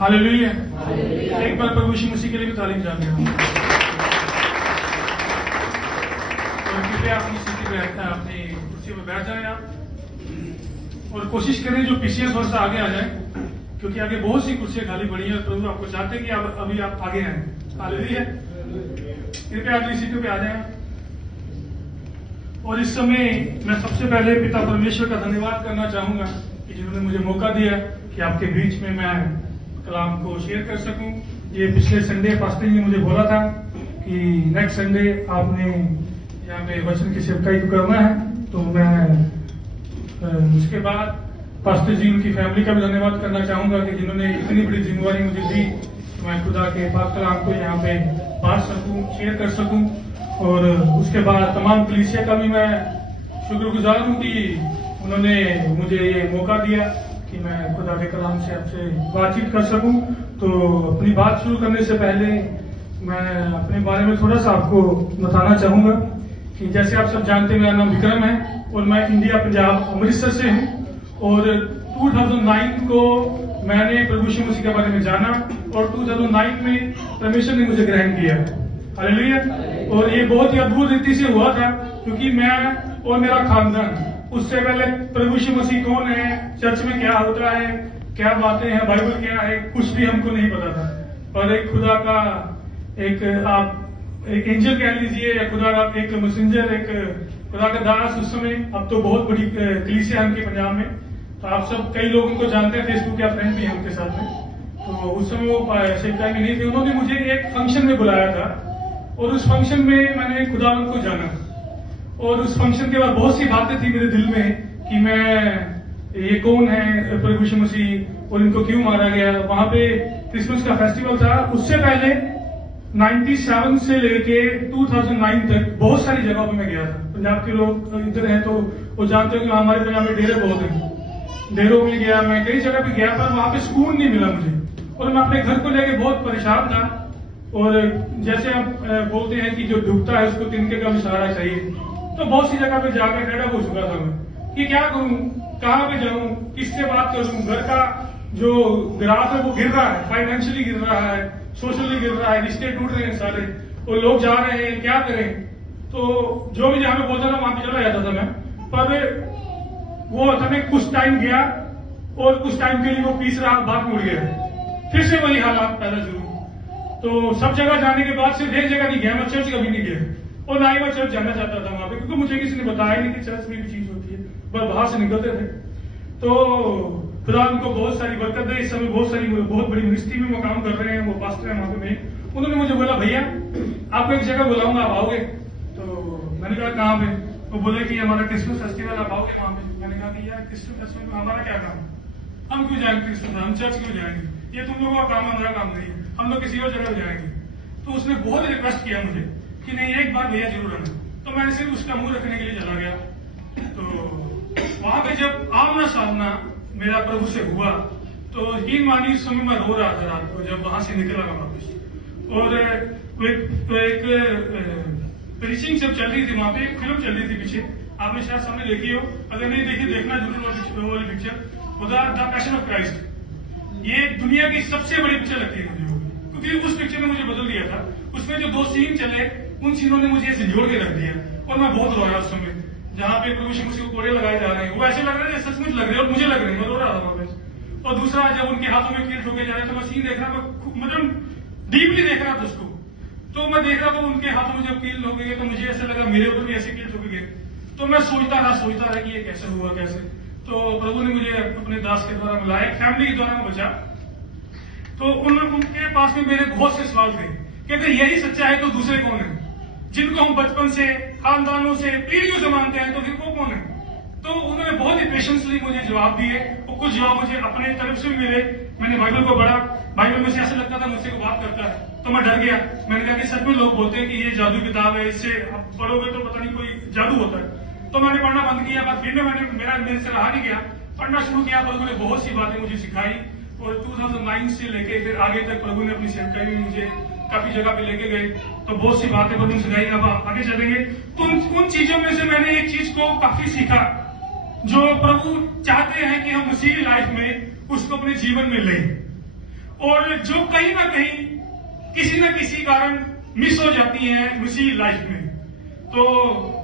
Hallelujah. एक बार प्रभु यीशु मसीह के लिए भी तारीफ जान दें। और कृपया अपनी सीट पे अपनी कुर्सी पर बैठ जाएं आप, और कोशिश करें जो पीछे थोड़ा सा आगे आ जाए, क्योंकि आगे बहुत सी कुर्सियां खाली पड़ी हैं। प्रभु आपको चाहते हैं कि आप अभी आप आगे आए। हालेलुया। कृपया अगली सीटों पे आ जाएं। और इस समय मैं सबसे पहले पिता परमेश्वर का धन्यवाद करना चाहूंगा कि जिन्होंने मुझे मौका दिया कि आपके बीच में मैं कलाम को शेयर कर सकूं। ये पिछले संडे पास्टर जी ने मुझे बोला था कि नेक्स्ट संडे आपने यहाँ पे वचन की सेवकाई को करना है, तो मैं उसके बाद पास्टर जी उनकी फैमिली का भी धन्यवाद करना चाहूंगा कि जिन्होंने इतनी बड़ी जिम्मेवारी मुझे दी कि मैं खुदा के पाक कलाम को यहाँ पे बांट सकूं, शेयर कर सकूं। और उसके बाद तमाम कलीसिया का भी मैं शुक्रगुजार हूँ कि उन्होंने मुझे ये मौका दिया कि मैं खुदा के कलाम से आपसे बातचीत कर सकूं। तो अपनी बात शुरू करने से पहले मैं अपने बारे में थोड़ा सा आपको बताना चाहूंगा कि जैसे आप सब जानते हैं मेरा नाम विक्रम है और मैं इंडिया पंजाब अमृतसर से हूं। और 2009 को मैंने प्रभु यीशु मसीह के बारे में जाना और 2009 में परमेश्वर ने मुझे ग्रहण किया। हालेलुया। और ये बहुत ही अद्भुत रीति से हुआ था, क्योंकि मैं और मेरा खानदान उससे पहले प्रभु यीशु मसीह कौन है, चर्च में क्या होता है, क्या बातें हैं, बाइबल क्या है, कुछ भी हमको नहीं पता था। और एक खुदा का आप एक एंजल कह लीजिए या खुदा का एक मैसेंजर, एक खुदा का दास उस समय, अब तो बहुत बड़ी कलीसिया है उनके पंजाब में, तो आप सब कई लोग उनको जानते हैं, फेसबुक या फ्रेंड भी है उनके साथ में। तो उस समय वो सेवकाई में नहीं थे। उन्होंने मुझे एक फंक्शन में बुलाया था और उस फंक्शन में मैंने खुदावंत को जाना। और उस फंक्शन के बाद बहुत सी बातें थी मेरे दिल में कि मैं ये कौन है प्रभु यीशु मसीह और इनको क्यों मारा गया। वहां पे क्रिसमस का फेस्टिवल था। उससे पहले 97 से लेके 2009 तक बहुत सारी जगहों पे मैं गया था। पंजाब के लोग इधर हैं तो वो जानते हो कि हमारे पंजाब में डेरे बहुत हैं। डेरों में गया, मैं कई जगह पे गया, पर वहां पे सुकून नहीं मिला मुझे। और मैं अपने घर को लेके बहुत परेशान था। और जैसे आप बोलते हैं कि जो डूबता है उसको तिनके का भी सहारा चाहिए, तो बहुत सी जगह पे जाकर खड़ा हो चुका था मैं कि क्या करूं, कहां पे जाऊं, किससे बात करूं। घर का जो ग्राफ है वो गिर रहा है, फाइनेंशियली गिर रहा है, सोशली गिर रहा है, रिश्ते टूट रहे हैं सारे, और लोग जा रहे हैं, क्या करें। तो जो भी जहां पे बोलता था वहां पे चला जाता था मैं। पर वो था, मैं कुछ टाइम गया और कुछ टाइम के लिए वो पीस रहा, बात मुड़ गया, फिर से वही हालात पैदा शुरू। तो सब जगह जाने के बाद सिर्फ एक जगह नहीं गया, मैं चर्च कभी नहीं गया और ना ही मैं चर्च जाना चाहता था वहां पे, क्योंकि मुझे किसी ने बताया नहीं कि चर्च में भी चीज होती है। बस बाहर से निकलते थे। तो खुदा उनको बहुत सारी बरकत दे। इस समय बहुत बड़ी मिनिस्ट्री में वो काम कर रहे हैं, वो पास्टर है वहां पे। उन्होंने मुझे बोला, भैया आपको एक जगह बुलाऊंगा, आप आओगे? तो मैंने कहा कहाँ पे? वो बोले कि हमारा क्रिसमस फेस्टिवल, आप आओगे वहां पे? मैंने कहा कि यार क्रिसमस फेस्टिवल में हमारा क्या काम, हम क्यों जाएंगे क्रिसमस, हम चर्च क्यों जाएंगे, ये तुम लोगों का काम है, हमारा काम नहीं है, हम लोग किसी और जगह जाएंगे। तो उसने बहुत रिक्वेस्ट किया मुझे कि नहीं एक बार भैया जरूर आना। तो मैंने सिर्फ उसका मुंह रखने के लिए चला गया। तो वहां पे जब आमना सामना मेरा प्रभु से हुआ, तो यकीन मानिए उस समय मैं रो रहा था रात को जब वहां से निकला मैं वापस। और एक प्रीचिंग जब चल रही थी वहां पे, एक फिल्म चल रही थी पीछे, आपने शायद सामने देखी हो, अगर नहीं देखी देखना जरूर वो वाली picture, the passion of Christ. ये दुनिया की सबसे बड़ी पिक्चर लगती है मुझे, क्योंकि उस पिक्चर ने मुझे बदल दिया था। उसमें जो 2 सीन चले, उन सीनों ने मुझे ऐसे जोड़ के रख दिया और मैं बहुत रोया उस समय, जहाँ पे प्रभु यीशु मसीह को कोड़े लगाए जा रहे हैं, वो ऐसे लग रहे हैं सचमुच लग रहे हैं और मुझे लग रहे हैं, मैं रो रहा था वहां पे। और दूसरा, जब उनके हाथों में कील ठोके जा रहे थे, मैं सीन देख रहा था, मतलब डीपली देख रहा था उसको। तो मैं देख रहा था उनके हाथों में जब कील ठोके गए, तो मुझे ऐसा लगा मेरे ऊपर भी ऐसे कील ठोके गए। तो मैं सोचता रहा कि ये कैसे हुआ, कैसे। तो प्रभु ने मुझे अपने दास के द्वारा मिलाया, फैमिली के द्वारा बचा। तो उनके पास में मेरे बहुत से सवाल थे कि अगर यही सच्चा है तो दूसरे कौन है, जिनको हम बचपन से, खानदानों से, पीढ़ियों से मानते हैं, तो फिर वो कौन है। तो उन्होंने बहुत ही पेशेंसली मुझे जवाब दिए, और कुछ जवाब मुझे अपने तरफ से भी मिले। मैंने बाइबल को पढ़ा, बाइबल में से ऐसा लगता था मुझसे को बात करता है, तो मैं डर गया। मैंने कहा कि सच में लोग बोलते हैं कि ये जादू किताब है, इससे आप पढ़ोगे तो पता नहीं कोई जादू होता है। तो मैंने पढ़ना बंद किया, पर फिर मेरे से रहा नहीं गया, पढ़ना शुरू किया। प्रभु ने बहुत सी बातें मुझे सिखाई और 2009 से लेके फिर आगे तक प्रभु ने अपनी सेवकाई में मुझे काफी जगह पे लेके गए, तो बहुत सी बातें प्रभु ने सिखाई। अब आगे चलेंगे तो उन चीजों में से मैंने एक चीज को काफी सीखा, जो प्रभु चाहते हैं कि हम मसीही लाइफ में उसको अपने जीवन में लें। और जो कहीं ना कहीं किसी न किसी कारण मिस हो जाती हैं उसी लाइफ में। तो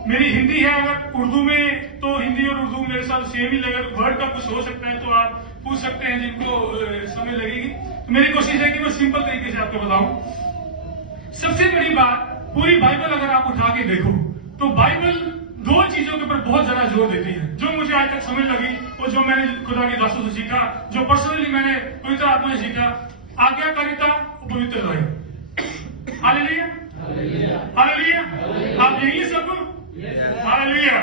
मेरी हिंदी है, अगर उर्दू में तो हिंदी और उर्दू मेरे साथ सेम ही लगेगा, वर्ड का कुछ हो सकता है तो आप पूछ सकते हैं जिनको समय लगेगी। तो मेरी कोशिश है कि मैं सिंपल तरीके से आपको बताऊं। सबसे बड़ी बात, पूरी बाइबल अगर आप उठा के देखो तो बाइबल दो चीजों के ऊपर बहुत ज्यादा जोर देती है, जो मुझे आज तक समझ लगी और जो मैंने खुदा के दासों से सीखा, जो पर्सनली मैंने पवित्र आत्मा से सीखा। आज्ञाकारिता और पवित्रता। Hallelujah, hallelujah. आप यही सब हालेलुया,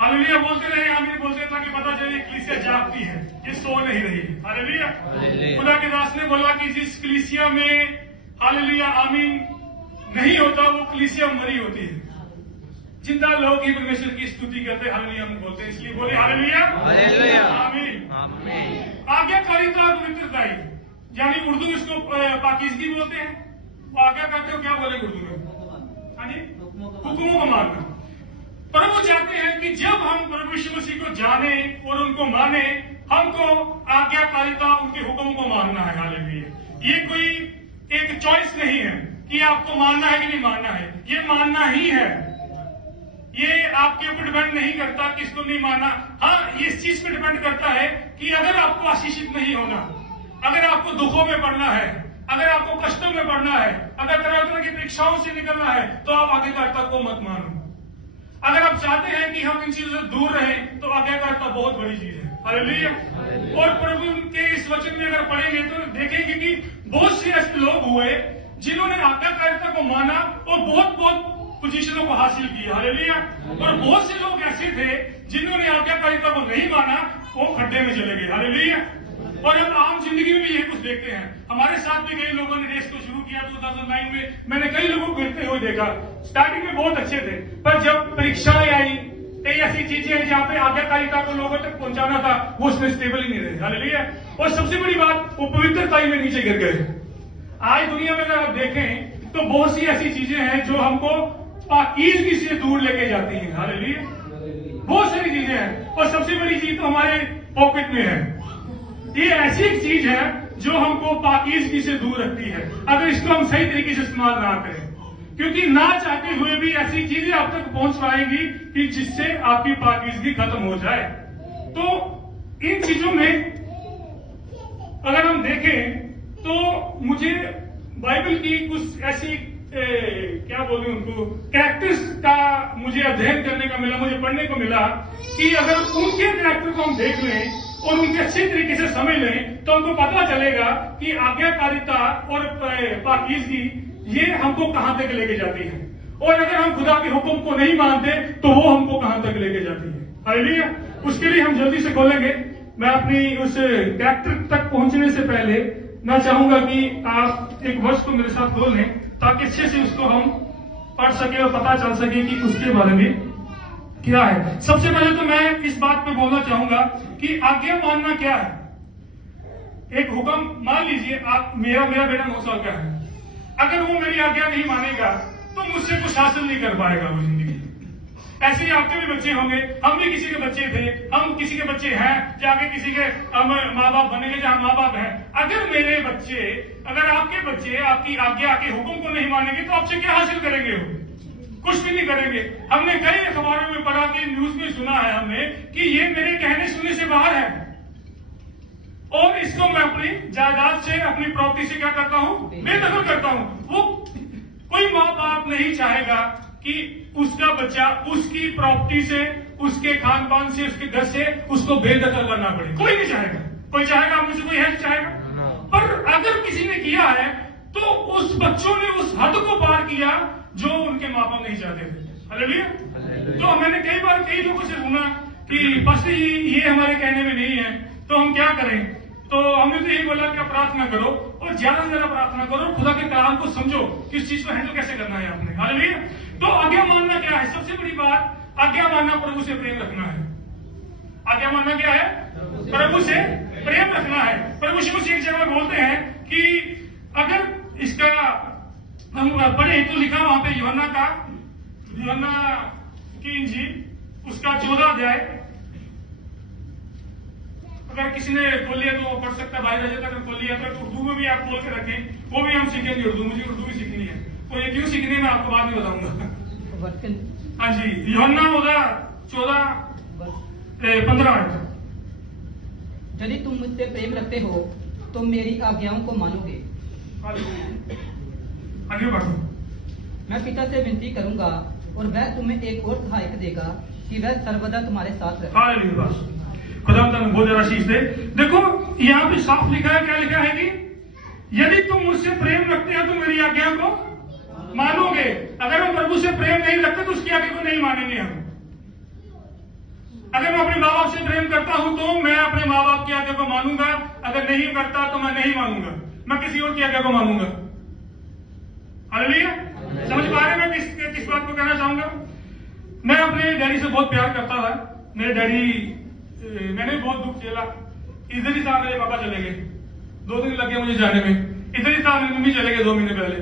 हालेलुया बोलते रहे, आमीन बोलते रहे, ताकि पता चले कलीसिया जागती है, ये सो नहीं रही है। हालेलुया। खुदा के दास ने बोला कि जिस कलीसिया में हालेलुया आमीन नहीं होता वो कलीसिया मरी होती है। जिंदा लोग ही परमेश्वर की स्तुति करते हालेलुया बोलते हैं, इसलिए बोले हालेलुया, हालेलुया, आमीन। आज्ञाकारिता और पवित्रता, यानी उर्दू में इसको पाकीज़गी बोलते हैं। वो आज्ञा करते हो, क्या बोले उर्दू में? हाँ जी, हुक्मों को मानना। प्रभु चाहते हैं कि जब हम प्रभु यीशु मसीह को जाने और उनको माने, हमको आज्ञाकारिता, उनके हुक्मों को मानना है। हालेलुया। ये कोई एक चॉइस नहीं है कि आपको मानना है कि नहीं मानना है, ये मानना ही है। ये आपके ऊपर डिपेंड नहीं करता कि इसको नहीं मानना। हाँ, ये इस चीज पे डिपेंड करता है कि अगर आपको आशीषित नहीं होना, अगर आपको दुखों में पड़ना है, अगर आपको कष्टों में पड़ना है, अगर तरह तरह की परीक्षाओं से निकलना है, तो आप आज्ञाकारिता को मत मानो। अगर आप चाहते हैं कि हम इन चीजों से दूर रहें, तो आज्ञाकारिता बहुत बड़ी चीज है। हालेलुया। और प्रभु के इस वचन में अगर पढ़ेंगे तो देखेंगे कि बहुत से ऐसे लोग हुए जिन्होंने आज्ञाकारिता को माना और बहुत बहुत पोजीशनों को हासिल किया। हालेलुया। और बहुत से लोग ऐसे थे जिन्होंने आज्ञाकारिता को नहीं माना, वो खड्डे में चले गए। हालेलुया। और हम आम जिंदगी में भी यही कुछ देखते हैं। हमारे साथ भी कई लोगों ने रेस को शुरू किया 2009 में, मैंने कई लोगों को गिरते हुए देखा। स्टार्टिंग में बहुत अच्छे थे, पर जब परीक्षाएं आई, कई ऐसी चीजें जहाँ पे आज्ञाकारिता को लोगों तक पहुंचाना था, वो उसमें स्टेबल ही नहीं रहे। हालेलुया। और सबसे बड़ी बात, वो पवित्रता में नीचे गिर गए। आज दुनिया में अगर आप देखें तो बहुत सी ऐसी चीजें हैं जो हमको पाकीज़गी से दूर लेके जाती हैं। हालेलुया। बहुत सारी चीजें हैं, और सबसे बड़ी चीज तो हमारे पॉकेट में है। ये ऐसी एक चीज है जो हमको पाकीज़गी से दूर रखती है, अगर इसको हम सही तरीके से इस्तेमाल ना करें। क्योंकि ना चाहते हुए भी ऐसी चीजें आप तक पहुंच पाएंगी कि जिससे आपकी पाकीज़गी खत्म हो जाए। तो इन चीजों में अगर हम देखें तो मुझे बाइबल की कुछ ऐसी क्या बोलूं उनको कैरेक्टर्स का मुझे अध्ययन करने का मिला, मुझे पढ़ने को मिला कि अगर उनके कैरेक्टर को हम देख लें और उनके अच्छे तरीके से समझ लें तो हमको पता चलेगा कि आज्ञाकारिता और पाकीज़गी ये हमको कहां तक लेके जाती है, और अगर हम खुदा के हुक्म को नहीं मानते तो वो हमको कहां तक लेके जाती है। हालेलुया। उसके लिए हम जल्दी से खोलेंगे। मैं अपनी उस कैरेक्टर तक पहुंचने से पहले मैं चाहूंगा कि आप एक वर्ष को मेरे साथ खोल लें, ताकि अच्छे से उसको हम पढ़ सके और पता चल सके कि उसके बारे में क्या है। सबसे पहले तो मैं इस बात पे बोलना चाहूंगा कि आज्ञा मानना क्या है। एक हुक्म, मान लीजिए आप मेरा बेटा 9 साल का है, अगर वो मेरी आज्ञा नहीं मानेगा तो मुझसे कुछ हासिल नहीं कर पाएगा वो जिंदगी। ऐसे ही आपके भी बच्चे होंगे, हम भी किसी के बच्चे थे, हम किसी के बच्चे हैं, जाके किसी के हम माँ बाप बनेंगे जहां माँ बाप हैं। अगर मेरे बच्चे, अगर आपके बच्चे आपकी आज्ञा के हुक्म को नहीं मानेंगे तो आपसे क्या हासिल करेंगे? वो कुछ भी नहीं करेंगे। हमने कई अखबारों में पढ़ा कि न्यूज में सुना है हमने कि ये मेरे कहने सुनने से बाहर है, और इसको मैं अपनी जायदाद से, अपनी प्रॉपर्टी से क्या करता हूं? बेदखल करता हूं। वो कोई माँ बाप नहीं चाहेगा कि उसका बच्चा उसकी प्रॉपर्टी से, उसके खान पान से, उसके घर से उसको बेदखल करना पड़े। कोई नहीं चाहेगा। कोई चाहेगा? मुझे कोई हेल्प चाहेगा? पर अगर किसी ने किया है तो उस बच्चों ने उस हद को पार किया जो उनके माँ बाप नहीं चाहते थे। हालेलुया। तो मैंने कई बार कई लोगों से सुना कि बस ये हमारे कहने में नहीं है, तो हम क्या करें? तो हमने तो यही बोला कि प्रार्थना करो, और ज्यादा से ज्यादा प्रार्थना करो, खुदा के कलाम को समझो कि इस चीज को हैंडल कैसे करना है आपने। हालेलुया। तो आज्ञा मानना क्या है? सबसे बड़ी बात, आज्ञा मानना प्रभु से प्रेम रखना है। आज्ञा मानना क्या है? प्रभु से प्रेम रखना है। प्रभु यीशु मसीह एक जगह बोलते हैं कि अगर इसका हम पढ़े तो लिखा वहां पे यूहन्ना की इंजील उसका 14 अध्याय अगर किसी ने खोल लिया तो वो पढ़ सकता है, भाई रजत अगर खोल लिया तो उर्दू में भी आप खोल के रखें, वो भी हम सीखेंगे उर्दू। मुझे उर्दू भी सीखनी है, तो ये क्यों सीखनी है मैं आपको बाद में बताऊंगा। हाँ जी, यूहन्ना 14:15। यदि तुम मुझसे प्रेम रखते हो तो मेरी आज्ञाओं को मानोगे। आगे बढ़ो। मैं पिता से विनती करूंगा और वह तुम्हें एक और सहायक देगा कि वह सर्वदा तुम्हारे साथ रहे। हालेलुया, खुदा तुम्हें बहुत ज्यादा आशीष दे। देखो यहाँ पे साफ लिखा है, क्या लिखा है कि यदि तुम मुझसे प्रेम रखते हो तो मेरी आज्ञा को मानोगे। अगर हम प्रभु से प्रेम नहीं रखते तो उसकी आज्ञा को नहीं मानेंगे हम। अगर मैं अपने माँ बाप से प्रेम करता हूं तो मैं अपने माँ बाप की आज्ञा को मानूंगा, अगर नहीं करता तो मैं नहीं मानूंगा, मैं किसी और की आज्ञा को मानूंगा। हालेलुया, समझ पा रहे हैं मैं किस बात को कहना चाहूंगा। मैं अपने डैडी से बहुत प्यार करता था। मेरे डैडी, मैंने बहुत दुख झेला। इधर ही साहब मेरे पापा चले गए, 2 दिन लग गए मुझे जाने में। इधर ही साहब मेरी मम्मी चले गए 2 महीने पहले,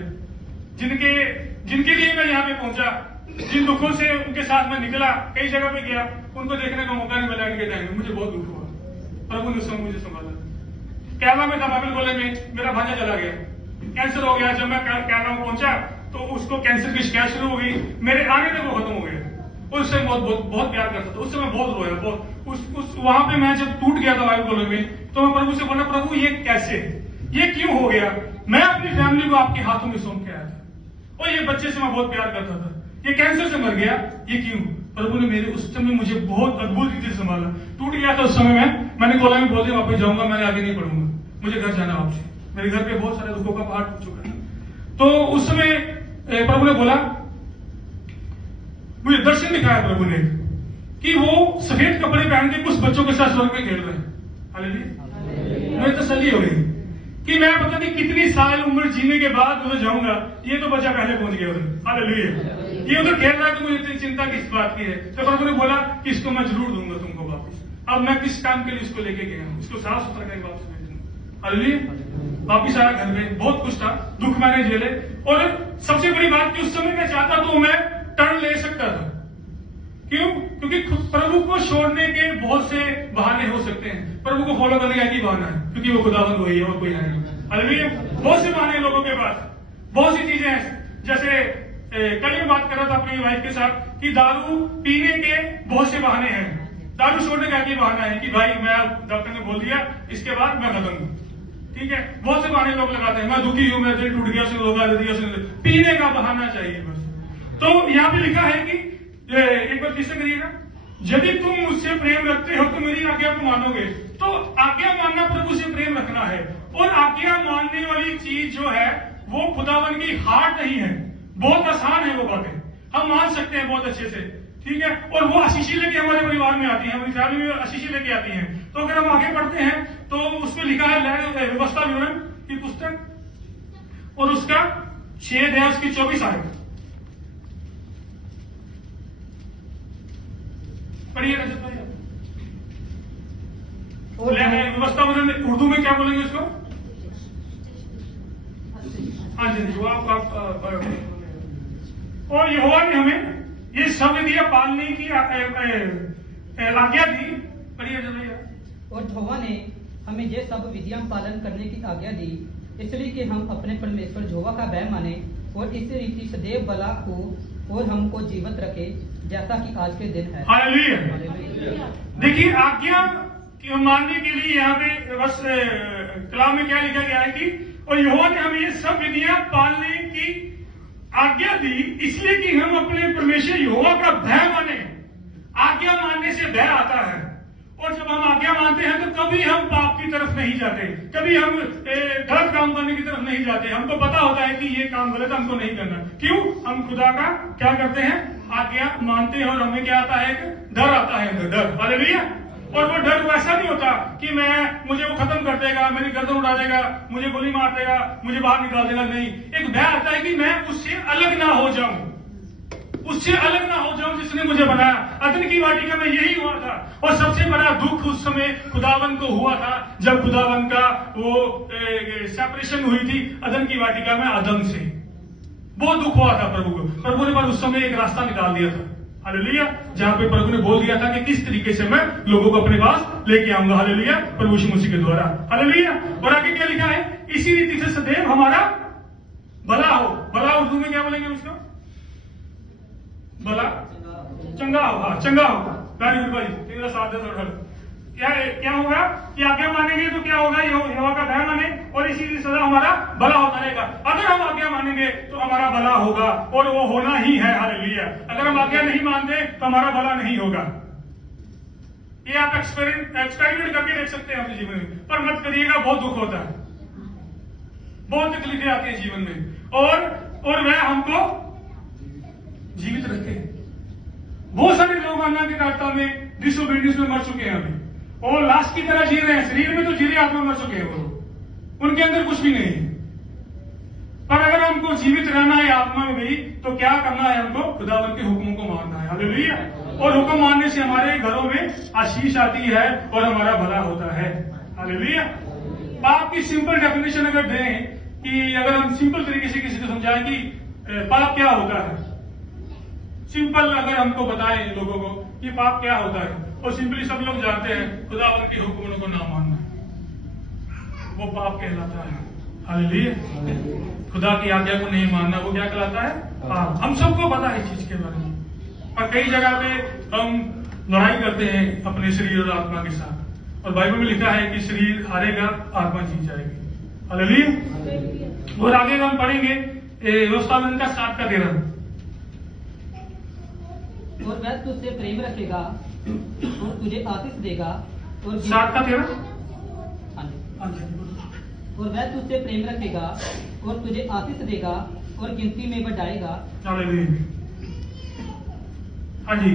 जिनके लिए मैं यहाँ पे पहुंचा, जिन दुखों से उनके साथ में निकला, कई जगह पे गया, उनको देखने का मौका नहीं मिला इनके टाइम में। मुझे बहुत दुख हुआ, प्रभु ने उस समय मुझे संभाला। केरला में था, बाइबल कॉलेज में मेरा भांजा चला गया, कैंसर हो गया। जब मैं केरला में पहुंचा तो उसको कैंसर की शिकायत शुरू हो गई, मेरे आने तक वो खत्म हो गया। उससे बहुत प्यार करता था, उससे मैं बहुत रोया, बहुत वहां पे मैं जब टूट गया था बाइबल कॉलेज में, तो मैं प्रभु से बोला, प्रभु ये कैसे, ये क्यों हो गया? मैं अपनी फैमिली को आपके हाथों में सौंप के आया था, और ये बच्चे से मैं बहुत प्यार करता था, ये कैंसर से मर गया, ये क्यों? प्रभु ने मेरे उस समय मुझे बहुत अद्भुत रीति से संभाला। टूट गया था उस समय मैंने कॉलेज में बोल दिया वापस जाऊंगा, मैंने आगे नहीं पढ़ूंगा, मुझे घर जाना वापस। मेरे घर पे बहुत सारे दुखों का पहाड़ टूट चुका है। तो उस समय प्रभु ने बोला, मुझे दर्शन दिखाया प्रभु ने कि वो सफेद कपड़े पहन के कुछ बच्चों के साथ स्वर्ग में खेल रहे हैं। हालेलुया, मुझे तसल्ली हो गई कि मैं पता नहीं कितनी साल उम्र जीने के बाद उधर जाऊंगा, ये तो बच्चा पहले पहुंच गया उधर। हालेलुया, ये उधर खेल रहा है, तो मुझे इतनी चिंता किस बात की है? तो प्रभु ने बोला कि इसको मैं जरूर दूंगा तुमको वापस। अब मैं किस काम के लिए इसको लेके गया हूँ, इसको साफ सुथरा करके वापस भेज दूंगा। हालेलुया, वापिस आया घर में, बहुत कुछ था, दुख मैंने झेले। और सबसे बड़ी बात कि उस समय मैं चाहता तो मैं टर्न ले सकता था। क्यों? क्योंकि प्रभु को छोड़ने के बहुत से बहाने हो सकते हैं, प्रभु को फॉलो करने का एक ही बहाना है, क्योंकि वो खुदाबंद वही है और कोई है नहीं। हालेलुया, बहुत से बहाने लोगों के पास, बहुत सी चीजें हैं। जैसे कल मैं बात कर रहा था अपनी वाइफ के साथ कि दारू पीने के बहुत से बहाने हैं, दारू छोड़ने का एक ही बहाना है कि भाई मैं, डॉक्टर ने बोल दिया इसके बाद मैं खत्म हूं। ठीक है, बहुत से बहाने लोग लगाते हैं, मैं दुखी हूं, मैं दिल टूट गया, उसने रोगा दे दिया, पीने का बहाना चाहिए बस। तो यहाँ पे लिखा है कि एक बार फिर से करिएगा, यदि तुम मुझसे प्रेम रखते हो तो मेरी आज्ञा को मानोगे। तो आज्ञा मानना प्रभु से प्रेम रखना है, और आज्ञा मानने वाली चीज जो है वो खुदावन की हार्ड नहीं है, बहुत आसान है वो बातें, हम मान सकते हैं बहुत अच्छे से। ठीक है, और वो आशीषी लेके हमारे परिवार में आती है, हमारी फैमिली में आशीषी लेके आती है। तो अगर हम आगे बढ़ते हैं तो उसमें लिखा है व्यवस्था विवरण की पुस्तक, और उसका 6 अध्याय उसकी 24 आयत पढ़िए रजत भाई। व्यवस्था विवरण उर्दू में क्या बोलेंगे उसको? हाँ जी, वो आप और यहोवा ने हमें ये सब विधियां पालने की आज्ञा दी। पढ़िए रजत भैया। और यहोवा ने हमें ये सब विधियां पालन करने की आज्ञा दी, इसलिए कि हम अपने परमेश्वर यहोवा का भय माने और इस रीति सदैव भला हो और हमको जीवित रखे, जैसा कि आज के दिन है। हालेलुया। देखिए, आज्ञा मानने के लिए यहाँ पे बस कलाम में क्या लिखा गया है कि और यहोवा ने हमें ये सब विधियां पालने की आज्ञा दी, इसलिए कि हम अपने परमेश्वर यहोवा का भय माने। आज्ञा मानने से भय आता है, और जब हम आज्ञा मानते हैं तो कभी हम पाप की तरफ नहीं जाते, कभी हम गलत काम करने की तरफ नहीं जाते। हमको पता होता है कि ये काम गलत है, हमको नहीं करना। क्यों? हम खुदा का क्या करते हैं? आज्ञा मानते हैं, और हमें क्या आता है? एक डर आता है, डर। हालेलुया। और वो डर वैसा नहीं होता कि मुझे वो खत्म कर देगा, मेरी गर्दन उड़ा देगा, मुझे गोली मार देगा, मुझे बाहर निकाल देगा। नहीं, एक भय आता है कि मैं उससे अलग ना हो जाऊं, उससे अलग ना हो जाऊं जिसने मुझे बनाया। अदन की वाटिका में यही हुआ था, और सबसे बड़ा दुख उस समय खुदावन को हुआ था जब खुदावन का वो सेपरेशन हुई थी अदन की वाटिका में आदम से। बहुत दुख हुआ था प्रभु को। प्रभु ने पर उस समय एक रास्ता निकाल दिया था। हालेलुया। जहां पे प्रभु ने बोल दिया था कि किस तरीके से मैं लोगों को अपने पास लेके आऊंगा, हालेलुया, प्रभु यीशु मसीह के द्वारा, हालेलुया। और आगे क्या लिखा है, इसी रीति से सदैव हमारा भला हो। भला उर्दू में क्या बोलेंगे उसको? भला चंगा हो, हाँ चंगा हो। वेरी गुड भाई, तेरा साथ दे थोड़ा। क्या होगा कि आज्ञा मानेंगे तो क्या होगा, यहोवा का भय माने और इसी सदा हमारा भला होता रहेगा। अगर हम आज्ञा मानेंगे तो हमारा भला होगा और वो होना ही है, हालेलुया। अगर हम आज्ञा नहीं मानते तो हमारा भला नहीं होगा। ये आप एक्सपेरिमेंट करके देख सकते हैं अपने जीवन में, पर मत करिएगा, बहुत दुख होता है, बहुत तकलीफें आती है जीवन में, और वह हमको जीवित रखे। बहुत सारे लोग अन्ना के काटता में डिसोबीडियंस में मर चुके हैं अभी, और लाश की तरह जी रहे हैं, शरीर में तो जी रहे, आत्मा मर चुके हैं वो, उनके अंदर कुछ भी नहीं है। पर अगर हमको जीवित रहना है आत्मा में भी, तो क्या करना है, हमको खुदावन के हुक्मों को मानना है, हालेलुया। और हुक्म मानने से हमारे घरों में आशीष आती है और हमारा भला होता है, हालेलुया। पाप की सिंपल डेफिनेशन अगर दें, कि अगर हम सिंपल तरीके से किसी को समझाएं कि पाप क्या होता है, सिंपल अगर हमको बताएं लोगों को कि पाप क्या होता है, और सिंपली सब लोग जानते हैं खुदावन के हुक्मों को ना मानना, वो पाप कहलाता है, हालेलुया। खुदा की आज्ञा को नहीं मानना वो क्या कहलाता है, पाप। हम सबको पता है इस चीज के बारे में, और कई जगह पे हम लड़ाई करते हैं अपने शरीर और आत्मा के साथ, और बाइबल में लिखा है कि शरीर हारेगा, आत्मा जीत जाएगी, हालेलुया। और आगे हम पढ़ेंगे व्यवस्थापन का 7 का 13। और वह तुझसे प्रेम रखेगा और तुझे आशीष देगा, और 7 का 13। और वह तुझसे प्रेम रखेगा और तुझे आशीष देगा और गिनती में बढ़ाएगा, हालेलुया। हाँ जी,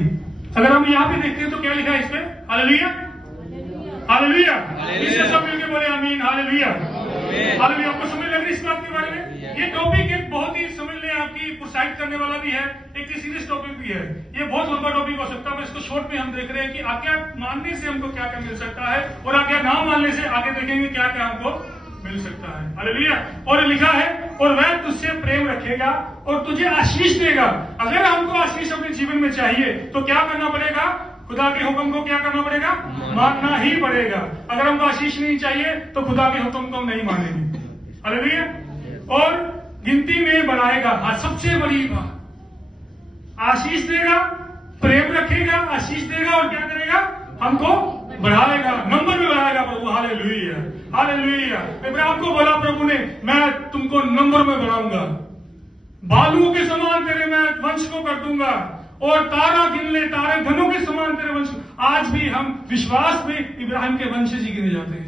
अगर हम यहाँ पे देखते हैं तो क्या लिखा है इस पे, हालेलुया, हालेलुया। इससे सब मिलकर बोले आमीन, हालेलुया, हालेलुया। आपको समझ लग रही इस बात के बारे में? ये टॉपिक एक बहुत ही समझ लें आपकी प्रोत्साहित करने वाला भी है, एक सीरियस टॉपिक भी है। ये बहुत लंबा टॉपिक हो सकता है, इसको शॉर्ट में हम देख रहे हैं कि आज्ञा मानने से हमको क्या क्या मिल सकता है, और आज्ञा ना मानने से आगे देखेंगे क्या क्या हमको मिल सकता है, हालेलुया। और लिखा है, और वह तुझसे प्रेम रखेगा और तुझे आशीष देगा। अगर हमको आशीष अपने जीवन में चाहिए तो क्या करना पड़ेगा, खुदा के हुक्म को क्या करना पड़ेगा, मानना ही पड़ेगा। अगर हमको आशीष नहीं चाहिए तो खुदा के हुक्म को हम नहीं मानेंगे, हालेलुया। और गिनती में बढ़ाएगा, हाँ सबसे बड़ी बात, आशीष देगा, प्रेम रखेगा, आशीष देगा, और क्या करेगा, हमको बढ़ाएगा, नंबर में बढ़ाएगा प्रभु, हालेलुया, हालेलुया। इब्राहिम को बोला प्रभु ने, मैं तुमको नंबर में बढ़ाऊंगा, बालुओं के समान तेरे मैं वंश को कर दूंगा, और तारा गिन ले, तारे धनों के समान तेरे वंश। आज भी हम विश्वास में इब्राहिम के वंशज ही गिने जाते हैं।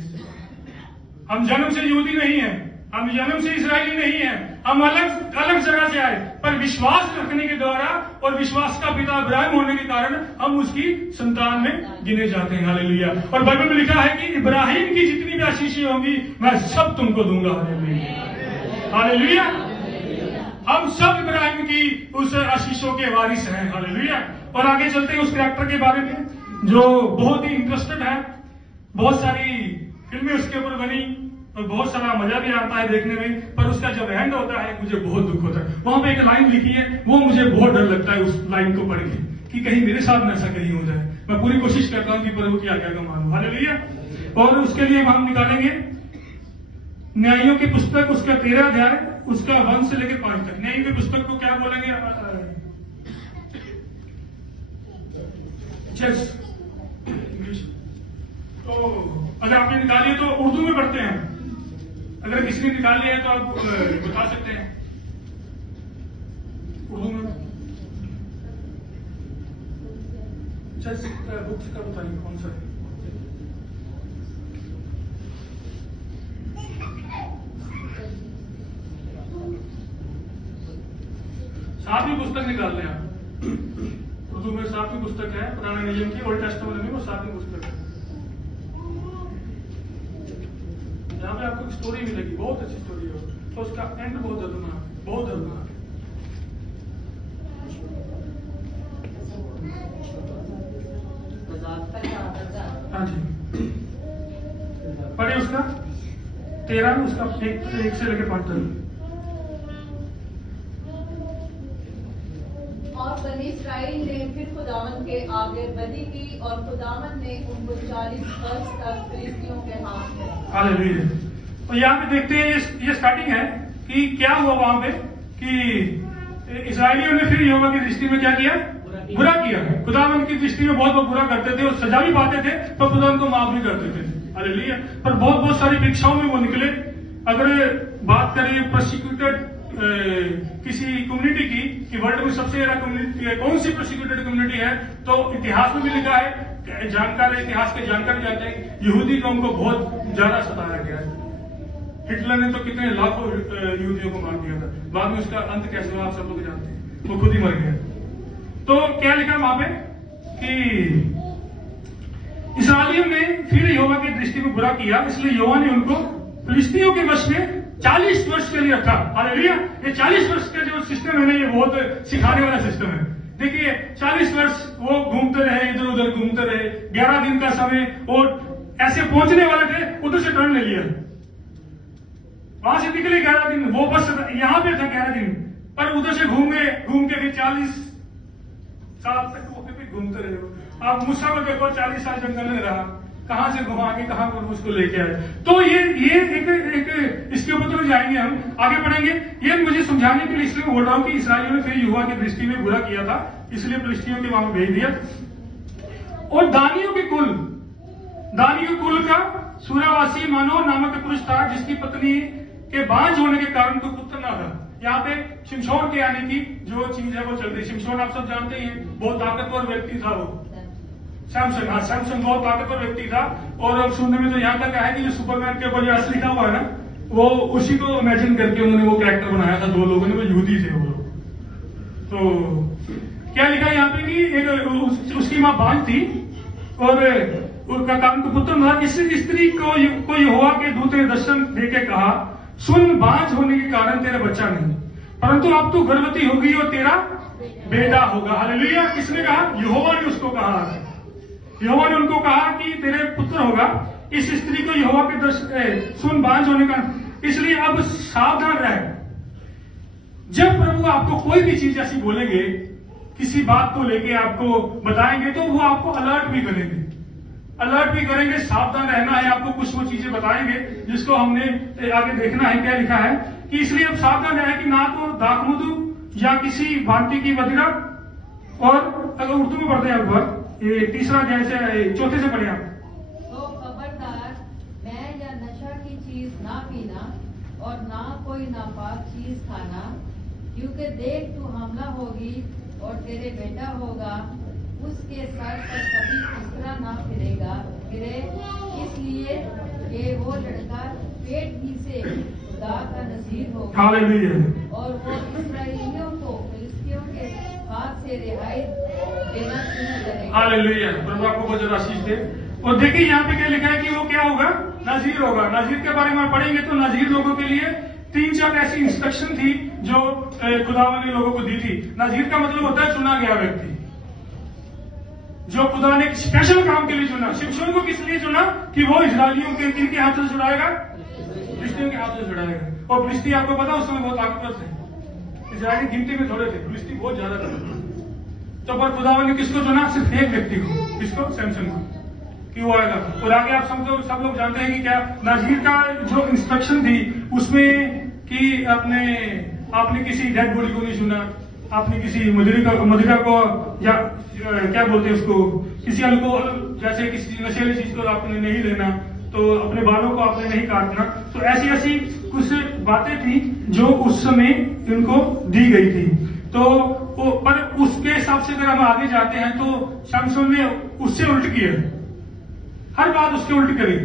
हम जन्म से यहूदी नहीं है, हम जन्म से इस्राएली नहीं है, हम अलग अलग जगह से आए, पर विश्वास रखने के द्वारा और विश्वास का पिता इब्राहिम होने के कारण हम उसकी संतान में गिने जाते हैं, हालेलुया। और बाइबल में लिखा है कि इब्राहिम की जितनी भी आशीषें होंगी मैं सब तुमको दूंगा, हालेलुया, हालेलुया। हम सब इब्राहिम की उस आशीषों के वारिस हैं, हालेलुया। और आगे चलते हैं उस कैरेक्टर के बारे में जो बहुत ही इंटरेस्टेड है, बहुत सारी फिल्में उसके ऊपर बनी और बहुत सारा मजा भी आता है देखने में, पर उसका जब एंड होता है मुझे बहुत दुख होता है। वहां पे एक लाइन लिखी है, वो मुझे बहुत डर लगता है उस लाइन को पढ़ के कि कहीं मेरे साथ में ऐसा कहीं हो जाए। मैं पूरी कोशिश करता हूँ कि प्रभु की आज्ञा को मानूं, हालेलुया। और उसके लिए हम निकालेंगे न्यायियों की पुस्तक, उसका 13 अध्याय, उसका 1 से लेकर 5 तक। न्यायियों की पुस्तक को क्या बोलेंगे, तो अगर आपने निकाली तो उर्दू में पढ़ते हैं, अगर किसी ने निकाली है तो आप बता सकते हैं उर्दू में। बुक्स का बताइए कौन सा है। सातवीं पुस्तक निकाल लें आप, उर्दू में 7वीं पुस्तक है पुराने नियम की, ओल्ड टेस्टामेंट में वो 7वीं पुस्तक है। यहाँ पे आपको एक स्टोरी मिलेगी, बहुत अच्छी स्टोरी है, तो उसका एंड बहुत दर्दनाक, बहुत दर्दनाक। हाँ जी, पढ़े उसका 13, उसका 1 से लेकर 5 तक। और बनी इसराइल ने फिर खुदावन के आगे बलि की और खुदावन ने उनको 40 वर्ष तक फिलिस्तियों के हाथ में। हालेलुया। तो यहाँ पे देखते हैं ये स्टार्टिंग है कि क्या हुआ वहां पे कि इस्राएलियों ने फिर यहोवा की दृष्टि में क्या किया? बुरा किया। खुदावन की दृष्टि में बहुत बुरा करते थे और सजा भी पाते थे, पर खुदा उनको माफ भी करते थे। हालेलुया। पर बहुत सारी परीक्षाओं में वो निकले। अगर बात करें प्रोसिक्यूटेड किसी कम्युनिटी की कि वर्ल्ड में सबसे ज्यादा कम्युनिटी कौन सी प्रोसिक्यूटेड कम्युनिटी है, तो इतिहास में भी लिखा है, जानकार इतिहास के जानकार जाते हैं, यहूदी कौम को बहुत ज्यादा सताया गया है। हिटलर ने तो कितने लाखों यहूदियों को मार दिया था। बाद में उसका अंत कैसे हुआ आप सब लोग जानते हैं, वो खुद ही मर गया। तो क्या लिखा वहां पे कि इस्राएलियों ने फिर यहोवा की दृष्टि में बुरा किया, इसलिए यहोवा ने उनको फिलिस्तियों के वश में 40 वर्ष के लिए रखा। हालेलुया। ये 40 वर्ष का जो सिस्टम है ना, ये बहुत सिखाने वाला सिस्टम है। देखिए 40 वर्ष वो घूमते रहे, इधर उधर घूमते रहे, 11 दिन का समय, और ऐसे पहुंचने वाले थे, उधर से टर्न ले लिया, वहां से निकले 11 दिन, वो बस यहां पे था 11 दिन, पर उधर से घूम के फिर 40 साल तक वो भी घूमते रहे। आप मूसा को देखो, 40 साल जंगल में रहा, कहां से घुमा के कहां पर उसको लेके आए। तो ये एक इसके ऊपर तो जाएंगे, हम आगे बढ़ेंगे। ये मुझे समझाने के लिए इसलिए बोल रहा हूं कि इस्राएलियों ने फिर यहोवा की दृष्टि में बुरा किया था, इसलिए फिलिस्तियों के वहां भेज दिया। और दानियों कुल का सूरावासी मानो नामक पुरुष था, जिसकी पत्नी के बांझ होने के कारण कोई पुत्र न था। यहाँ पे शिमशोन के आने की जो चीज है वो चल रही। शिमशोन आप सब जानते हैं, बहुत ताकतवर व्यक्ति था वो। सैमसन, हाँ सैमसन बहुत ताकतवर व्यक्ति था। और सुनने में तो यहाँ तक है कि जो सुपरमैन के ऊपर जो असली लिखा हुआ है ना, वो उसी को इमेजिन करके उन्होंने वो कैरेक्टर बनाया था। 2 लोगों ने, वो यहूदी थे वो लोग। तो क्या लिखा यहाँ पे कि उसकी माँ बांझ थी और उसका कारण को पुत्र न था। इस स्त्री को यहोवा के दूत ने दर्शन देके कहा, सुन, बांझ होने के कारण तेरा बच्चा नहीं, परंतु अब तू गर्भवती होगी और तेरा बेटा होगा। हालेलुया। किसने कहा? यहोवा ने उसको कहा। यहोवा ने उनको कहा कि तेरे पुत्र होगा। इस स्त्री को यहोवा के दर्शन, सुन, बांझ होने का, इसलिए अब सावधान रह। जब प्रभु आपको कोई भी चीज ऐसी बोलेंगे, किसी बात को लेके आपको बताएंगे, तो वो आपको अलर्ट भी करेंगे, सावधान रहना है आपको। कुछ वो चीजें बताएंगे जिसको हमने आगे देखना है। क्या लिखा है कि इसलिए अब सावधान रहे कि ना तो दाखमधु या किसी भांति की मदिरा, और अगर उर्दू में पढ़ते हैं एक बार, ये तीसरा जैसे 4 से पढ़े आप। तो खबरदार, मैं या नशा की चीज ना पीना और ना कोई नापाक चीज खाना, क्योंकि देख तू हमला होगी और तेरे बेटा होगा, उसके सर पर कभी दूसरा ना फिरे, इसलिए कि वो लड़का पेट ही से खुदा का नज़ीर होगा। हालेलुया। और वो इस्राएलियों को फिलिस्तियों के हाथ से रिहाई देना शुरू करेगा। हालेलुया। प्रभु आपको बहुत ज्यादा आशीष दे। और देखिए यहाँ पे क्या लिखा है कि वो क्या होगा? नज़ीर होगा। नज़ीर के बारे में पढ़ेंगे तो नज़ीर लोगों के लिए 3-4 ऐसी इंस्ट्रक्शन थी जो खुदावन ने लोगों को दी थी। नज़ीर का मतलब होता है चुना गया व्यक्ति, जो खुदा ने एक स्पेशल काम के लिए चुना। शिमशोन को किस लिए चुना? कि वो इस्राएलियों के किन के हाथ से छुड़ाएगा? फिलिस्तियों के हाथ से छुड़ाएगा। और फिलिस्ती आपको पता उस समय बहुत ताकतवर थे, इस्राएली गिनती में थोड़े थे, फिलिस्ती बहुत ज्यादा थे। तो पर खुदावन ने किसको चुना? सिर्फ एक व्यक्ति को। किसको? सैमसन को, कि वो आएगा। और आगे आप सब लोग जानते हैं कि क्या नज़ीर का जो इंस्ट्रक्शन थी उसमें कि आपने किसी डेड बॉडी को नहीं छूना, आपने किसी मदिरा को या क्या बोलते हैं उसको, किसी अल्कोहल जैसे किसी नशीली चीज को आपने नहीं लेना, तो अपने बालों को आपने नहीं काटना। तो ऐसी कुछ बातें थी जो उस समय इनको दी गई थी। तो पर उसके हिसाब से अगर हम आगे जाते हैं तो शमशोन ने उससे उल्ट किया, हर बात उसके उल्ट करी।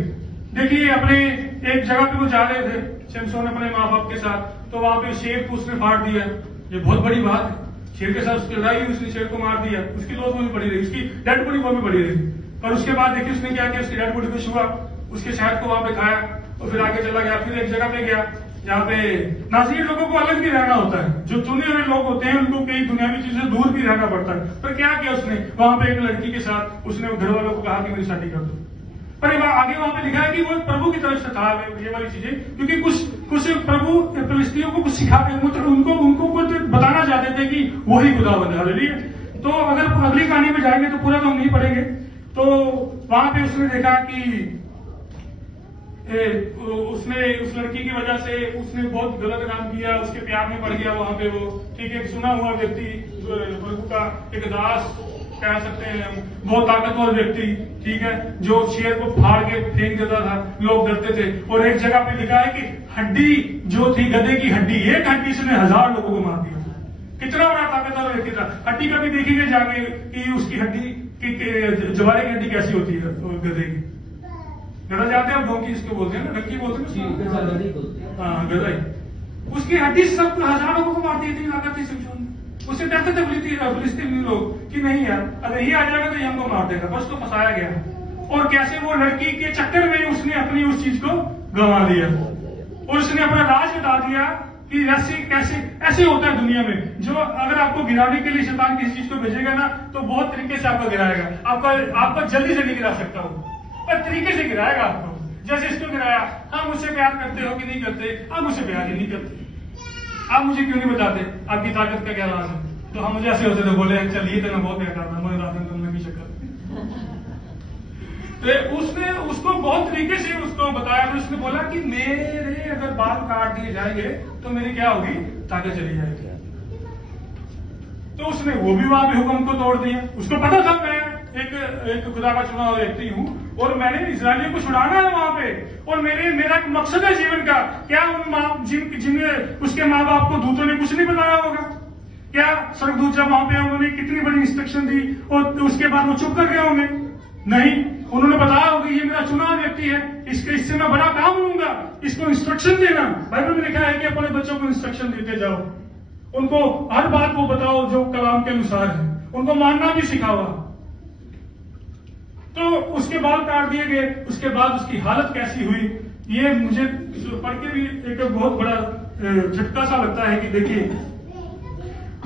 देखिए अपने एक जगह पे वो जा रहे थे शमशोन अपने माँ बाप के साथ, तो वहां पे शेर को उसने फाड़ दिया। ये बहुत बड़ी बात है। शेर के साथ उसकी लड़ाई, उसने शेर को मार दिया, उसकी लॉस वो भी पड़ी रही, उसकी डेड बॉडी वो भी पड़ी रही। पर उसके बाद देखिए उसने क्या किया, उसकी डेड बॉडी को छुआ, उसके शहद को वहां पे खाया और फिर आगे चला गया। फिर एक जगह पे गया जहाँ पे नाज़ीर लोगों को अलग भी रहना होता है, जो चुने हुए लोग होते हैं उनको कई दुनियावी चीजों से दूर भी रहना पड़ता है। पर क्या किया उसने, वहां पे एक लड़की के साथ उसने घर वालों को कहा कि मेरी शादी कर दो। पर आगे वहां पे लिखा है कि वो प्रभु की तरफ से था ये वाली चीजें, क्योंकि कुछ प्रभु फिलिस्तियों को कुछ सिखा के उनको कुछ बताना चाहते थे कि वही खुदावंद है। हालेलुया। तो अगर अगली कहानी में जाएंगे तो पूरा तो हम नहीं पढ़ेंगे। तो वहां पे उसने देखा कि उसने उस लड़की की वजह से उसने बहुत गलत काम किया, उसके प्यार में पड़ गया वहां पे वो, ठीक है, सुना हुआ व्यक्ति, प्रभु का एक दास कह सकते हैं हम, बहुत ताकतवर व्यक्ति, ठीक है, जो शेर को फाड़ के फेंक देता था, लोग डरते थे। और एक जगह पे लिखा है कि हड्डी जो थी, गधे की हड्डी, एक हड्डी से 1000 लोगों को मार दिया। कितना बड़ा ताकतवर व्यक्ति था। हड्डी कभी देखेंगे जाके कि उसकी हड्डी की जवारे की हड्डी कैसी होती है गधे की। गधा जाते हैं, डोंकी जिसको बोलते हैं ना, डंकी बोलते हैं, हाँ गधा ही। उसकी हड्डी सब 1000 लोगों को मार दी थी ताकत थी शिमशोन। उससे डरते थे फिलिस्तीनी लोग कि नहीं यार, अगर ये आ जाएगा तो ये हमको मार देगा, बस उसको फंसाया गया। और कैसे वो लड़की के चक्कर में उसने अपनी उस चीज को गंवा दिया और उसने अपना राज बता दिया कि ऐसे होता है दुनिया में। जो अगर आपको गिराने के लिए शैतान किसी चीज को भेजेगा ना, तो बहुत तरीके से आपको गिराएगा। आपको जल्दी से नहीं गिरा सकता वो, पर तरीके से गिराएगा आपको। जैसे इसको गिराया, हाँ मुझसे प्यार करते हो कि नहीं करते, आप मुझसे प्यार ही नहीं करते, आप मुझे क्यों नहीं बताते आपकी ताकत का क्या राज है। तो हम मुझे ऐसे होते थे, बोले चलिए तो मैं बहुत प्यार करता हूँ, रात में की शक्ल। तो उसने उसको बहुत तरीके से उसको बताया। फिर उसने बोला कि मेरे अगर बाल काट दिए जाएंगे तो मेरी क्या होगी, ताकत चली जाएगी। तो उसने वो भी वहां पे हुक्म को तोड़ दिया। उसको पता था मैं एक खुदा का चुना हुआ व्यक्ति हूँ और मैंने इस्राएलियों को छुड़ाना है वहां पे, और मेरा मकसद है जीवन का। क्या उन जिन्हें उसके माँ बाप को दूतों ने कुछ नहीं बताया होगा? क्या स्वर्गदूत जब वहां पे उन्होंने कितनी बड़ी इंस्ट्रक्शन दी और उसके बाद वो चुप कर गए होंगे? नहीं, उन्होंने बताया होगा ये मेरा चुना व्यक्ति है, इससे मैं बड़ा काम लूंगा, इसको इंस्ट्रक्शन देना। बाइबल में लिखा है कि अपने बच्चों को इंस्ट्रक्शन देते जाओ, उनको हर बात को बताओ जो कलाम के अनुसार है, उनको मानना भी सिखाओ। तो उसके बाल काट दिए गए। उसके बाद उसकी हालत कैसी हुई, ये मुझे पढ़ के भी एक बहुत बड़ा झटका सा लगता है कि देखिए।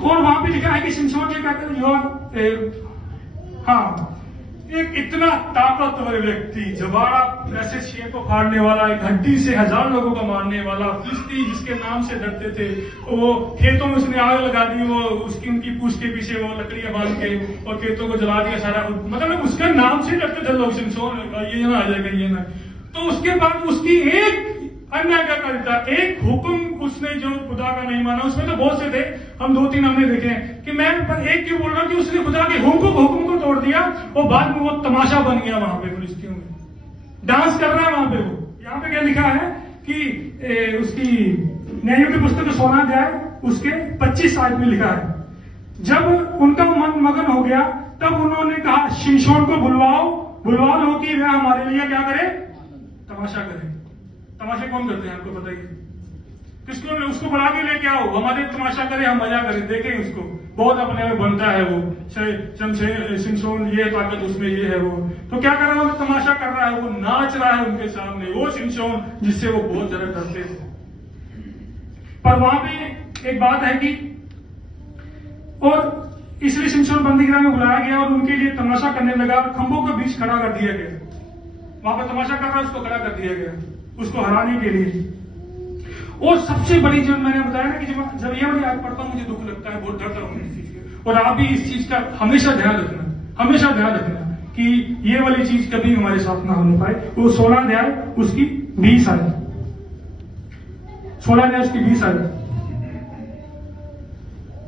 और वहां पे लिखा है कि शिमशोन जी का हाँ, एक इतना ताकतवर व्यक्ति, जबाड़ा ऐसे शेर को फाड़ने वाला, एक हड्डी से 1000 लोगों को मारने वाला, फिलिस्ती जिसके नाम से डरते थे, वो खेतों में उसने आग लगा दी, वो उनकी पूछ के पीछे वो लकड़ियां बांध के और खेतों को जला दिया सारा। मतलब उसका नाम से डरते थे लोग, शिमशोन ये ना आ जाएगा, ये ना। तो उसके बाद उसकी एक अन्याय क्या करता, एक हुक्म उसने जो खुदा का नहीं माना। उसमें तो बहुत से थे, हम 2-3 हमने देखे कि मैं पर एक क्यों बोल रहा हूं कि उसने खुदा के हुक्म को तोड़ दिया और बाद में वो तमाशा बन गया वहां पे फिलिस्तीनियों में, डांस कर रहा है वहां पे वो। यहाँ पे क्या लिखा है कि उसकी न्यायों की पुस्तक 16 अध्याय उसके 25 आयत में लिखा है, जब उनका मन मगन हो गया तब उन्होंने कहा शिमशोन को बुलवा लो कि वह हमारे लिए क्या करे, तमाशा करे। तमाशे कौन करते हैं आपको पता ही है? किसको उसको बुला के लेके आओ, हमारे तमाशा करे, हम मजा करें, देखें उसको। बहुत अपने में बनता है वो शिमशोन, ये ताकत उसमें ये है वो। तो क्या कर रहा है, वो तमाशा कर रहा है, वो नाच रहा है उनके सामने, वो शिमशोन जिससे वो बहुत ज्यादा डरते थे। पर वहां पे एक बात है कि और इसलिए शिमशोन बंदीगृह में बुलाया गया और उनके लिए तमाशा करने लगा। खंभों के बीच खड़ा कर दिया गया, वहां पर तमाशा कर रहा है, उसको खड़ा कर दिया गया उसको हराने के लिए। और सबसे बड़ी जो मैंने बताया ना कि जब ये वाली आयत पढ़ता हूं मुझे दुख लगता है, बहुत डरता हूं इस चीज का। और आप भी इस चीज का हमेशा ध्यान रखना कि ये वाली चीज कभी हमारे साथ ना होने पाए। वो 16 अध्याय उसकी 20 आयत, 16 अध्याय उसकी 20 आयत।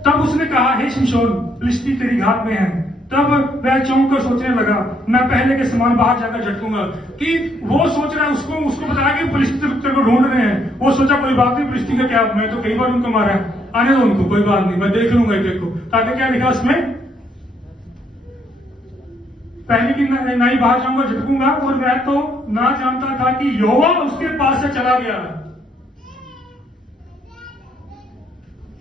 तब उसने कहा, हे शिमशोन, फिलिस्ती तेरी घात में है। तब वह चौंक कर सोचने लगा, मैं पहले के समान बाहर जाकर झटकूंगा। कि वो सोच रहा है, उसको बताया कि फिलिस्ती को ढूंढ रहे हैं। वो सोचा कोई बात नहीं, फिलिस्ती का क्या, मैं तो कई बार उनको मारा है, आने दो उनको, कोई बात नहीं, मैं देख लूंगा एक को। ताकि क्या लिखा उसमें, पहले की नाई बाहर जाऊंगा, झटकूंगा। और वह तो ना जानता था कि यहोवा उसके पास से चला गया,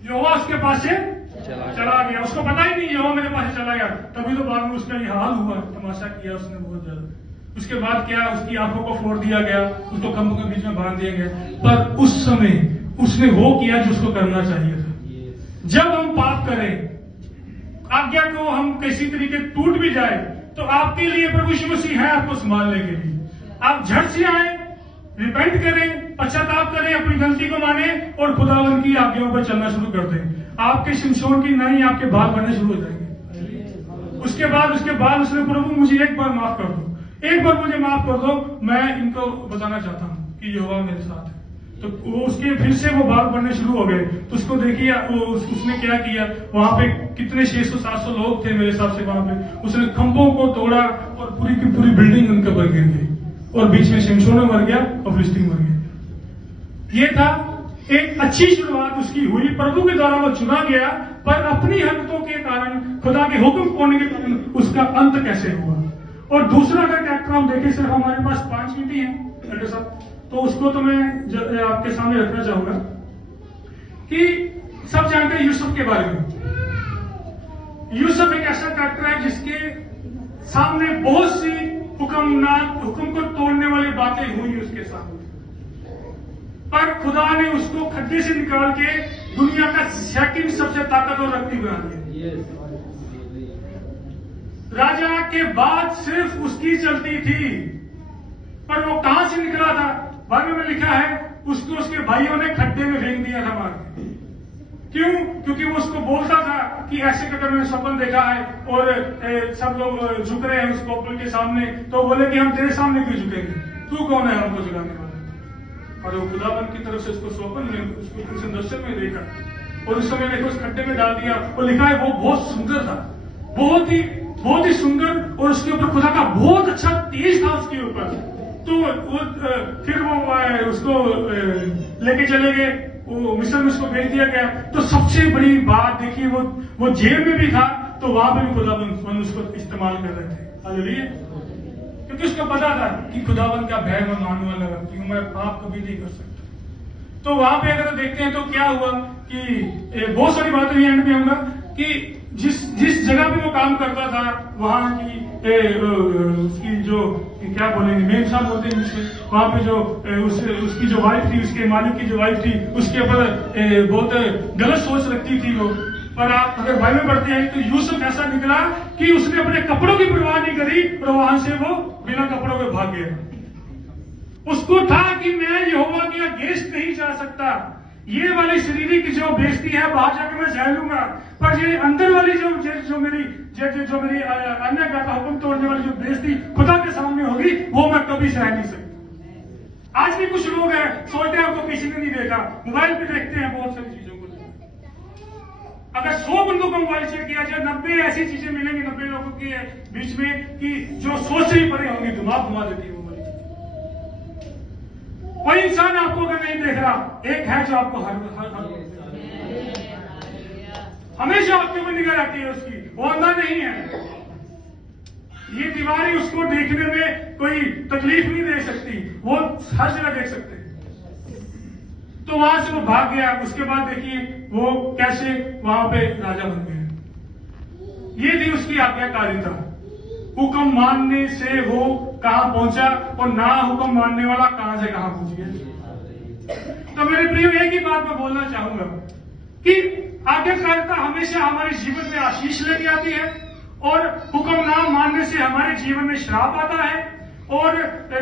यहोवा उसके पास से चला गया। उसको पता ही नहीं यहोवा मेरे पास चला गया। तभी तो बाद में उसका ये हाल हुआ, तमाशा किया उसने बहुत ज्यादा। उसके बाद क्या, उसकी आंखों को फोड़ दिया गया, उसको खंभों के बीच में बांध दिया गया। पर उस समय उसने वो किया जो उसको करना चाहिए था। जब हम पाप करें, आज्ञा को हम किसी तरीके टूट भी जाए, तो आपके लिए प्रभु यीशु मसीह है आपको संभालने के लिए। आप झट से आए, रिपेंट करें, पश्चाताप करें, अपनी गलती को माने और खुदावन की आज्ञाओं पर चलना शुरू कर दें। आपके शिमशोन की नहीं आपके बाल बढ़ने शुरू हो जाएंगे। उसके बाद उसने, प्रभु मुझे एक बार माफ कर दो, एक बार मुझे माफ कर दो, मैं इनको बताना चाहता हूँ कि यहोवा मेरे साथ है। तो वो उसके फिर से वो बाल बढ़ने शुरू हो गए। तो उसको देखिए उसने क्या किया, वहां पे कितने 600-700 लोग थे मेरे हिसाब से वहां पे। उसने खंभों को तोड़ा और पूरी की पूरी बिल्डिंग उनके ऊपर गिर गई और बीच में शिमशोन मर गया और फिलिस्तीन मर गया। ये था एक अच्छी शुरुआत उसकी हुई, प्रभु के द्वारा वो चुना गया, पर अपनी हरकतों के कारण, खुदा के हुक्म होने के कारण उसका अंत कैसे हुआ। और दूसरा अगर कैरेक्टर हम देखें, सिर्फ हमारे पास 5 मिनट ही है डॉक्टर साहब, तो उसको तो मैं आपके सामने रखना चाहूंगा कि सब जानते हैं यूसुफ के बारे में। यूसुफ एक ऐसा कैरेक्टर है जिसके सामने बहुत सी हुक्म को तोड़ने वाली बातें हुई उसके सामने, पर खुदा ने उसको खड्डे से निकाल के दुनिया का सेकंड सबसे ताकतवर व्यक्ति बना दिया। राजा के बाद सिर्फ उसकी चलती थी, पर वो कहां से निकला था? बाइबल में लिखा है उसको उसके भाइयों ने खड्डे में फेंक दिया था मार के। क्यों? क्योंकि वो उसको बोलता था कि ऐसे अगर मैंने सपन देखा है और सब लोग झुक रहे हैं उस कोपल के सामने, तो बोले कि हम तेरे सामने क्यों झुकेंगे, तू कौन है हमको झुकाने वाला। और वो खुदाबंद की तरफ से उसको सौंपन में उसको दर्शन में देखा और उस समय देखो उस खड्डे में डाल दिया। और लिखा है वो बहुत सुंदर था, बहुत ही सुंदर, और उसके ऊपर खुदा का बहुत अच्छा तेज था उसके ऊपर। तो फिर वो उसको लेके चले गए, वो मिस्र में उसको भेज दिया गया। तो सबसे बड़ी बात देखिए, वो जेल में भी था, तो वहां पर भी खुदाबंद उसको इस्तेमाल कर रहे थे। हालेलुया। क्योंकि उसको पता था कि खुदाबंद का भय मैं मानने वाला व्यक्ति हूं, मैं पाप कभी नहीं कर सकता। तो वहां पे अगर देखते हैं तो क्या हुआ कि बहुत सारी बातें एंड में होगा कि जिस जगह पे वो काम करता था वहां की उसकी जो क्या बोलेंगे मेन साहब होते हैं उसके, वहां पे जो उसकी जो वाइफ थी, उसके मालिक की जो वाइफ थी, उसके ऊपर बहुत गलत सोच रखती थी वो। पर आप अगर बाइबल पढ़ते हैं तो यूसुफ ऐसा निकला कि उसने अपने कपड़ों की परवाह नहीं करी और वहां से वो बिना कपड़ों के भाग गया। उसको था कि मैं यहोवा के अगेंस्ट नहीं जा सकता, ये वाली शारीरिक जो बेइज्जती है बाहर जाकर मैं सह लूंगा, पर ये अंदर वाली जो मेरी अन्य का हुक्म तोड़ने वाली जो बेइज्जती खुदा के सामने होगी, वो मैं कभी सह नहीं सकता। आज भी कुछ लोग हैं सोचते हैं हमको किसी ने नहीं देखा, मोबाइल पे देखते हैं बहुत सारी चीजों को। अगर 100 बंदों को मोबाइल चेक किया जाए, 90 ऐसी चीजें मिलेंगी 90 लोगों के बीच में कि जो सोच से ही परे होंगी, दिमाग घुमा देती है वो वाली चीज। कोई इंसान आपको अगर नहीं देख रहा, एक है जो आपको हर हमेशा आपके ऊपर निगाह रहती है उसकी, वो अंधा नहीं है। ये दीवारें उसको देखने में कोई तकलीफ नहीं दे सकती, वो हर जगह देख सकते हैं। तो वहां से वो भाग गया। उसके बाद देखिए वो कैसे वहां पे राजा बन गया। ये थी उसकी आज्ञाकारिता। हुक्म मानने से वो कहां पहुंचा और ना हुक्म मानने वाला कहां से कहां पहुंच गया। तो मेरे प्रियो एक ही बात मैं बोलना चाहूंगा कि आज्ञाकारिता हमेशा हमारे जीवन में आशीष लेके आती है, और हुक्म ना मानने से हमारे जीवन में श्राप आता है, और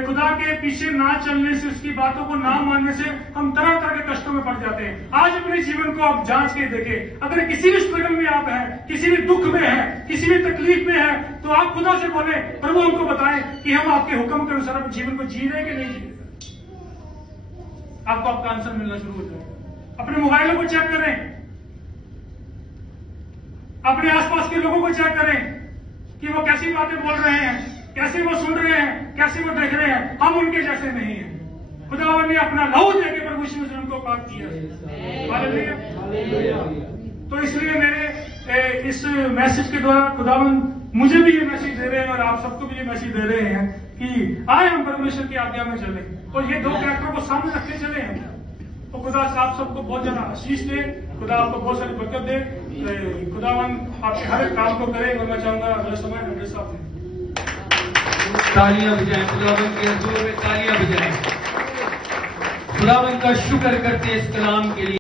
खुदा के पीछे ना चलने से, उसकी बातों को ना मानने से हम तरह तरह के कष्टों में पड़ जाते हैं। आज अपने जीवन को आप जांच के देखें, अगर किसी भी स्ट्रगल में आप हैं, किसी भी दुख में हैं, किसी भी तकलीफ में हैं, तो आप खुदा से बोले, प्रभु हमको बताएं कि हम आपके हुक्म के अनुसार अपने जीवन को जी रहे हैं कि नहीं जी रहे। आपको आपका आंसर मिलना शुरू हो जाएगा। अपने मोबाइलों को चेक करें, अपने आसपास के लोगों को चेक करें कि वो कैसी बातें बोल रहे हैं, कैसे वो सुन रहे हैं, कैसे वो देख रहे हैं। हम उनके जैसे नहीं हैं। खुदावन ने अपना लहू देके प्रभु यीशु मसीह को पाक किया। हालेलुया। तो इसलिए मेरे इस मैसेज के द्वारा खुदावन मुझे भी ये मैसेज दे रहे हैं और आप सबको भी ये मैसेज दे रहे हैं कि आए हम परमेश्वर की आज्ञा में चले और ये 2 कैरेक्टरों को सामने रख के चले हैं। तो खुदा आप सबको बहुत ज्यादा आशीष दे, खुदा आपको बहुत सारी बरकत दे, खुदावन आपके हर एक काम को करे। और मैं चाहूंगा अगला समय डॉक्टर साहब ने तालियां बजाएं, खुदावन के हजूर में तालियां बजाएं, खुदावन का शुक्र करते इस कलाम के लिए।